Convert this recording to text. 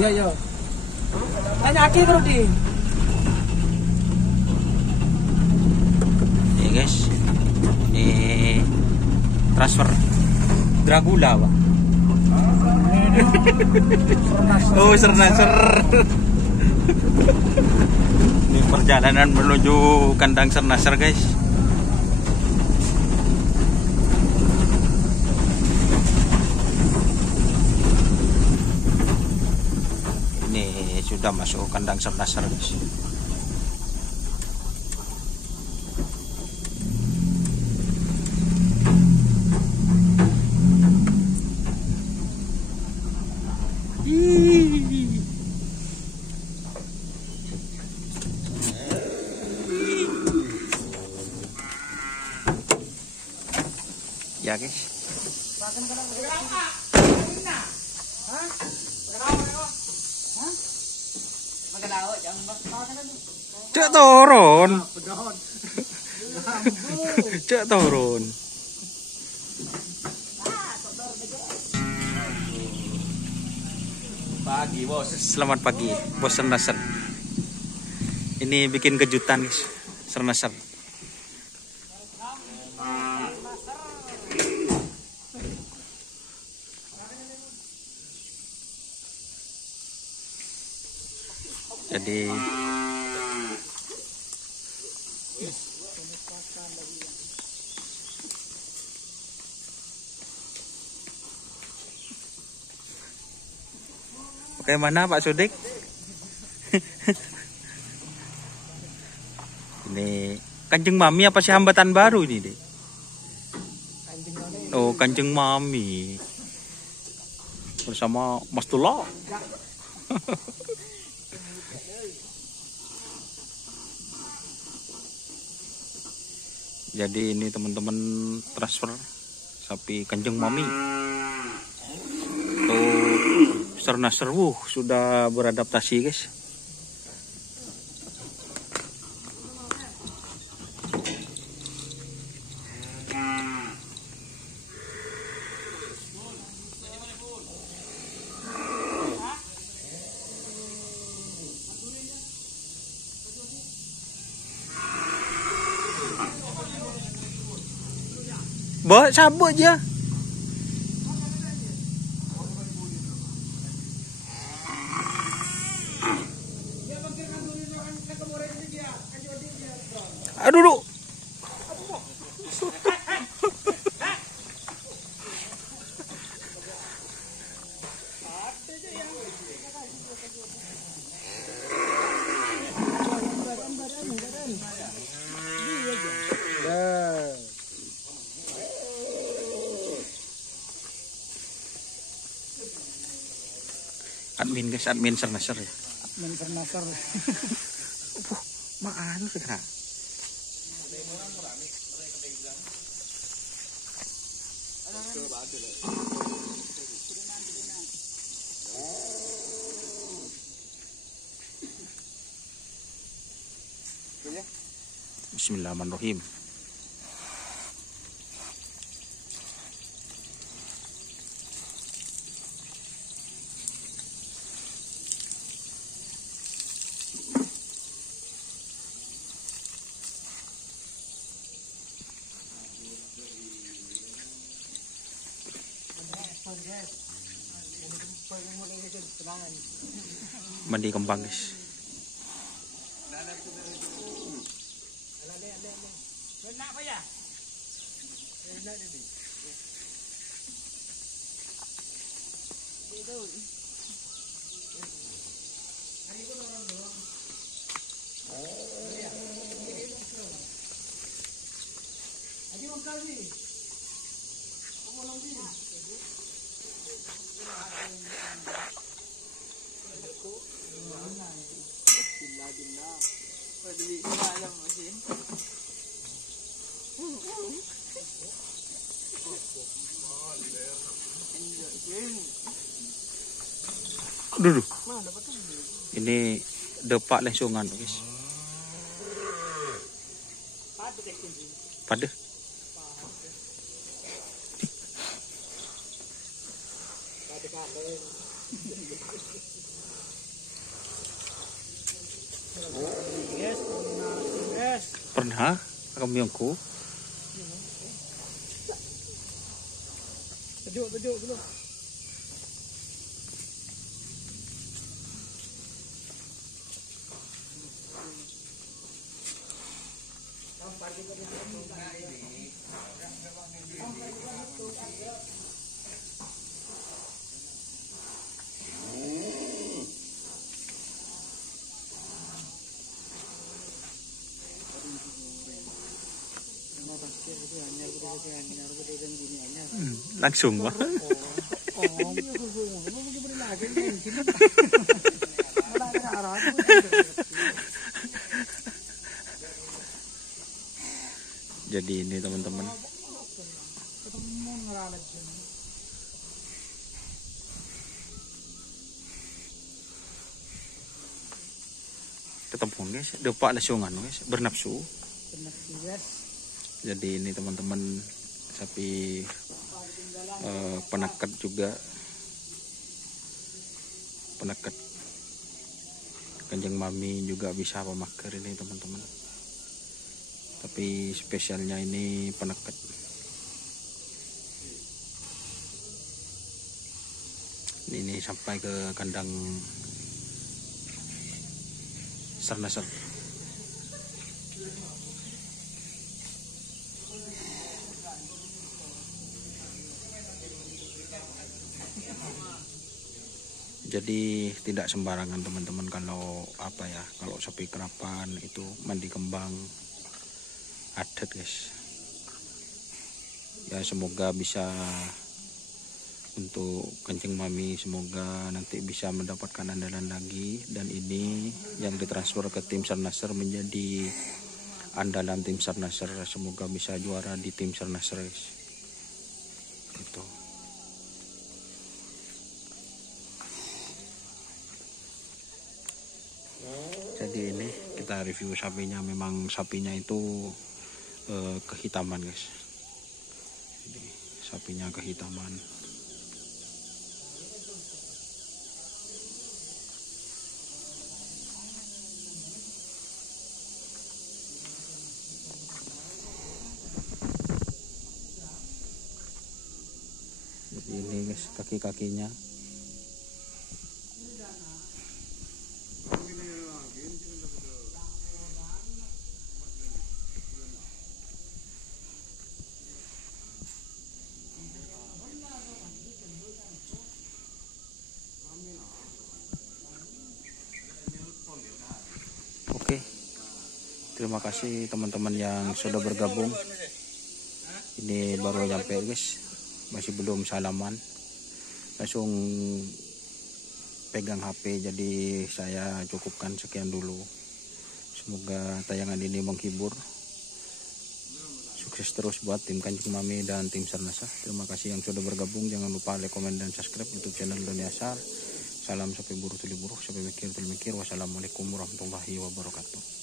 Iya, iya. Tanya Aki terus di. Ini guys, ini transfer Dracula, Pak. Oh, Sernaser. Ini perjalanan menuju kandang Sernaser, guys. Ini sudah masuk kandang Sernaser, guys. Ya guys. Cek turun. Cek turun. Pagi bos. Selamat pagi bos Sernaser. Ini bikin kejutan guys, Sernaser. Jadi bagaimana Pak Sudik? Ini Kanjeng Mami apa sih hambatan baru ini deh? Oh, Kanjeng Mami bersama Mas Tula. Jadi ini teman-teman transfer sapi Kanjeng Mami. Tuh Sernaser sudah beradaptasi guys. Bawa sabuk aja. Aduh, duduk. Admin guys, admin Sernaser ya. Admin Sernaser. Makan sudah. Bismillahirrahmanirrahim. Mandi kembang guys. Duduk. Ini depak lengsungan guys. Pada. Yes, yes. Pernah kamyongku. Tujuk dulu. Langsung wah. Jadi ini teman-teman. Ketemu guys, depak lesungan guys, bernafsu. Jadi ini teman-teman sapi penakat juga, penakat Kanjeng Mami juga bisa pemaker ini teman-teman. Tapi spesialnya ini penakat. Ini sampai ke kandang Sarnaser. Jadi tidak sembarangan teman-teman kalau apa ya, kalau sapi kerapan itu mandi kembang adat guys. Ya semoga bisa untuk Kanjeng Mami, semoga nanti bisa mendapatkan andalan lagi, dan ini yang ditransfer ke tim Sarnaser menjadi andalan tim Sarnaser. Semoga bisa juara di tim Sarnaser guys. Gitu. Jadi ini kita review sapinya, memang sapinya itu kehitaman guys. Jadi sapinya kehitaman. Jadi ini guys kaki-kakinya. Oke, terima kasih teman-teman yang sudah bergabung. Ini baru nyampe guys, masih belum salaman, langsung pegang HP. Jadi saya cukupkan sekian dulu. Semoga tayangan ini menghibur. Sukses terus buat tim Kanjeng Mami dan tim Sarnaser. Terima kasih yang sudah bergabung. Jangan lupa like, komen, dan subscribe YouTube channel Doni Asar. Salam sapi buru tuli buru, sapi mikir tuli mikir. Wassalamualaikum warahmatullahi wabarakatuh.